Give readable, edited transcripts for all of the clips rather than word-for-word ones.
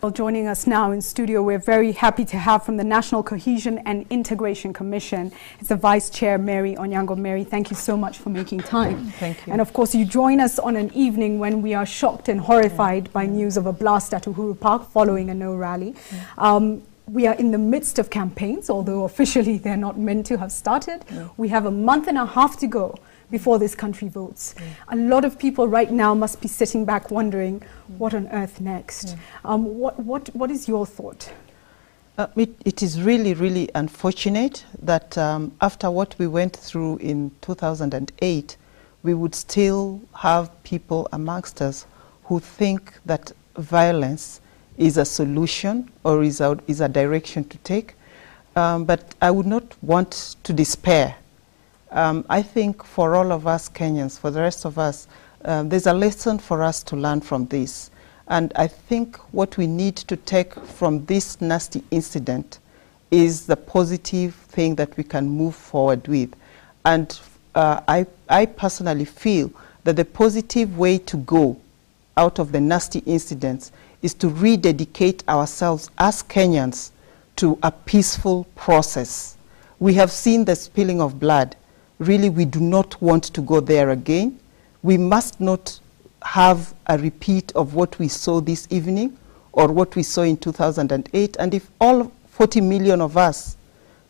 Well, joining us now in studio, we're very happy to have from the National Cohesion and Integration Commission, it's the Vice Chair, Mary Onyango. Mary, thank you so much for making time. Thank you. And of course, you join us on an evening when we are shocked and horrified by news of a blast at Uhuru Park following a no rally. We are in the midst of campaigns, although officially they're not meant to have started. We have a month and a half to go before this country votes. A lot of people right now must be sitting back wondering, what on earth next? What is your thought? It is really, really unfortunate that after what we went through in 2008, we would still have people amongst us who think that violence is a solution or is a direction to take. But I would not want to despair. I think for all of us Kenyans, for the rest of us, there's a lesson for us to learn from this. And I think what we need to take from this nasty incident is the positive thing that we can move forward with. And I personally feel that the positive way to go out of the nasty incidents is to rededicate ourselves as Kenyans to a peaceful process. We have seen the spilling of blood. Really, we do not want to go there again. We must not have a repeat of what we saw this evening or what we saw in 2008. And if all 40 million of us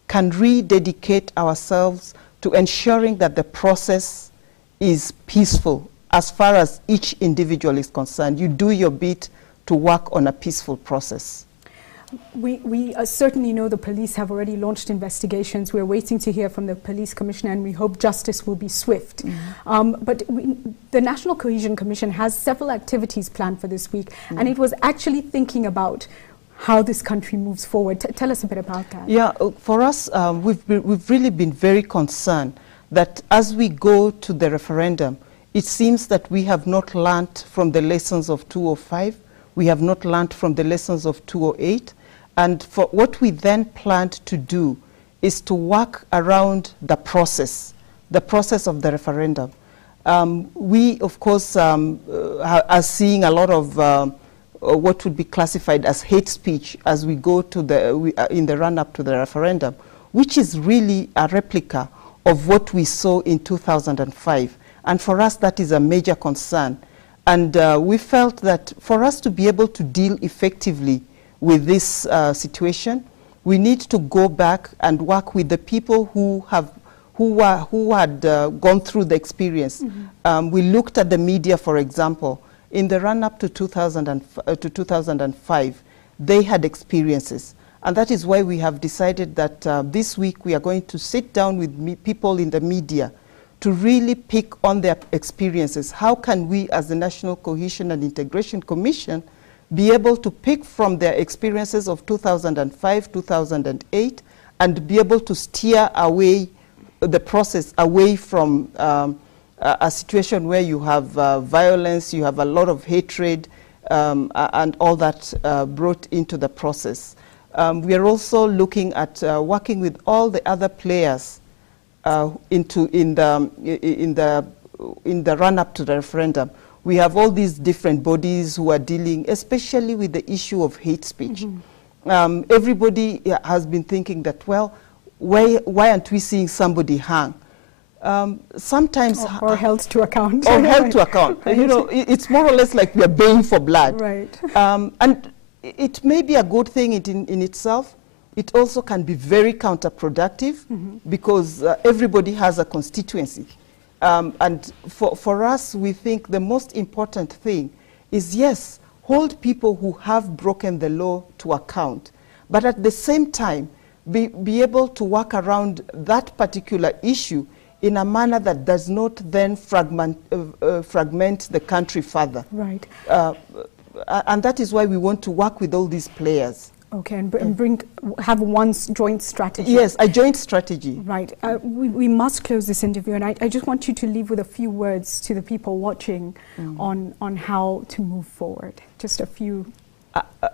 can rededicate ourselves to ensuring that the process is peaceful as far as each individual is concerned, you do your bit to work on a peaceful process. We certainly know the police have already launched investigations. We're waiting to hear from the police commissioner, and we hope justice will be swift. But the National Cohesion Commission has several activities planned for this week, and it was actually thinking about how this country moves forward. Tell us a bit about that. Yeah, for us, we've really been very concerned that as we go to the referendum, it seems that we have not learned from the lessons of 2005. We have not learned from the lessons of 2008. And for what we then planned to do is to work around the process of the referendum. We, of course, are seeing a lot of what would be classified as hate speech as we go to in the run-up to the referendum, which is really a replica of what we saw in 2005. And for us, that is a major concern. And we felt that for us to be able to deal effectively with this situation, we need to go back and work with the people who had gone through the experience. We looked at the media, for example. In the run-up to 2005, they had experiences. And that is why we have decided that this week we are going to sit down with people in the media to really pick on their experiences. How can we, as the National Cohesion and Integration Commission, be able to pick from their experiences of 2005, 2008, and be able to steer away the process away from a situation where you have violence, you have a lot of hatred, and all that brought into the process. We are also looking at working with all the other players in the run-up to the referendum. We have all these different bodies who are dealing, especially with the issue of hate speech. Everybody has been thinking that, well, why aren't we seeing somebody hang? Sometimes or held to account. Or held to account. Right. You know, it's more or less like we are baying for blood. Right. And it may be a good thing in itself. It also can be very counterproductive because everybody has a constituency. And for us, we think the most important thing is, yes, hold people who have broken the law to account, but at the same time, be able to work around that particular issue in a manner that does not then fragment the country further. Right. And that is why we want to work with all these players. Okay, and have one joint strategy. Yes, a joint strategy. Right. We must close this interview, and I just want you to leave with a few words to the people watching on how to move forward. Just a few.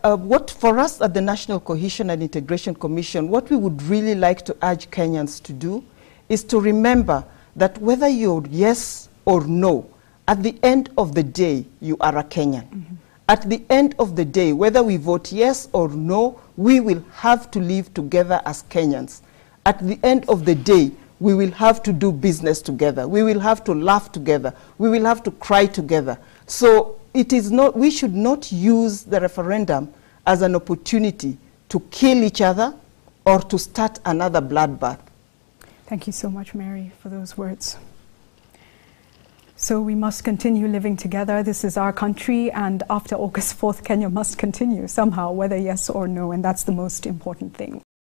What for us at the National Cohesion and Integration Commission, what we would really like to urge Kenyans to do is to remember that whether you're yes or no, at the end of the day, you are a Kenyan. At the end of the day, whether we vote yes or no, we will have to live together as Kenyans. At the end of the day, we will have to do business together. We will have to laugh together. We will have to cry together. So it is not, we should not use the referendum as an opportunity to kill each other or to start another bloodbath. Thank you so much, Mary, for those words. So we must continue living together. This is our country, and after August 4th, Kenya must continue somehow, whether yes or no, and that's the most important thing.